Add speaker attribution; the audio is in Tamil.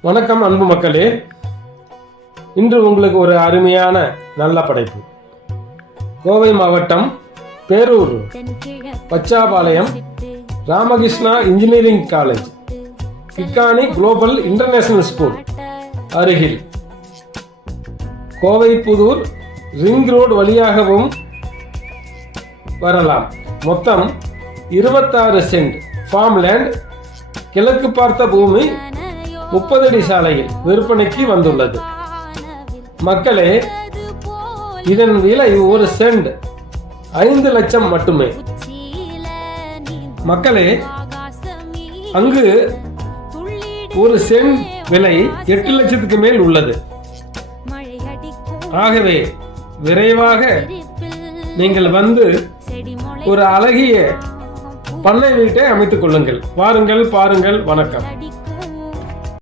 Speaker 1: வணக்கம் அன்பு மக்களே. இன்று உங்களுக்கு ஒரு அருமையான நல்ல படைப்பு. கோவை மாவட்டம் பேரூர் பச்சாபாளையம் ராமகிருஷ்ணா இன்ஜினியரிங் காலேஜ் பிக்கானி குளோபல் இன்டர்நேஷனல் ஸ்கூல் அருகில். கோவை புதூர் ரிங் ரோடு வழியாகவும் வரலாம். மொத்தம் இருபத்தாறு சென்ட். ஃபார்ம் லேண்ட் கிழக்கு பார்த்த பூமி முப்பது அடி சாலையில் விற்பனைக்கு வந்துள்ளது. மக்களே இதன் விலை ஒரு சென்ட். ஐந்து லட்சம் மட்டுமே. மக்களே அங்கு ஒரு சென்ட் விலை எட்டு லட்சத்துக்கு மேல் உள்ளது. ஆகவே விரைவாக நீங்கள் வந்து ஒரு அழகிய பண்ணை வீட்டை அமைத்துக் கொள்ளுங்கள். வாருங்கள் பாருங்கள் வணக்கம்.